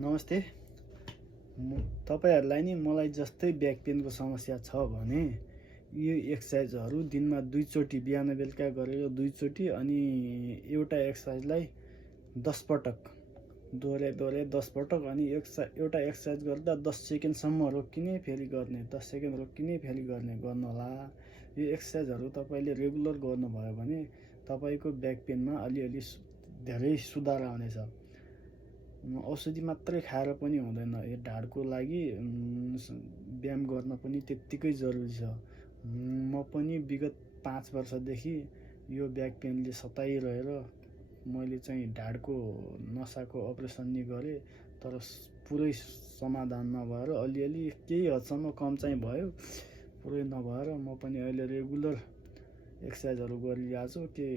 नमस्ते। तपाईहरुलाई नि मलाई जस्तै ब्याक पेनको समस्या छ भने यो एक्सर्साइजहरू दिनमा 2 चोटि बिहान बेलुका गरेर 2 चोटि अनि एउटा एक्सर्साइजलाई 10 पटक दोहोर्याई 10 पटक अनि एउटा एक्सर्साइज गर्दा 10 सेकेन्डसम्म रोकिने फेरि गर्ने 10 सेकेन्ड रोकिने फेरि गर्ने गर्नुहोला। यो एक्सर्साइजहरू तपाईले रेगुलर गर्नुभयो भने तपाईको ब्याक पेनमा अलिअलि धेरै सुधार आउनेछ। औषधि मात्रै खाएर पनि हुँदैन, यो ढाडको लागि व्यायाम गर्न पनि त्यत्तिकै जरुरी छ। म पनि विगत 5 वर्षदेखि यो ब्याक पेनले सताइरहेर मैले चाहिँ ढाडको नसाको अपरेसन नि गरेँ, तर पुरै समाधान नभएर अलिअलि केही हदसम्म कम चाहिँ भयो, पुरै नभएर म पनि अहिले रेगुलर एक्सर्साइजहरू गरिरहेको छु। के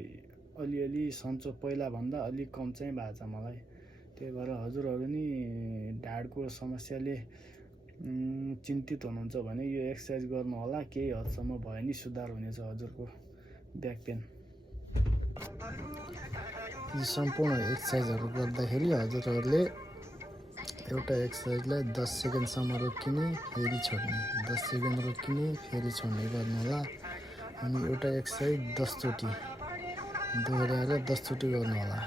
अलिअलि सन्चो पहिलाभन्दा अलिक कम चाहिँ भएको छ मलाई। त्यही भएर हजुरहरू नि ढाडको समस्याले चिन्तित हुनुहुन्छ भने यो एक्सर्साइज गर्नु होला, केही हदसम्म भए नि सुधार हुनेछ हजुरको ब्याक पेन। यी सम्पूर्ण एक्सर्साइजहरू गर्दाखेरि हजुरहरूले एउटा एक्सर्साइजलाई 10 सेकेन्डसम्म रोकिने फेरि छोड्ने, 10 सेकेन्ड रोकिने फेरि छोड्ने गर्नुहोला। अनि एउटा एक्सर्साइज 10 चोटि दोहोर्याएर 10 चोटि गर्नुहोला।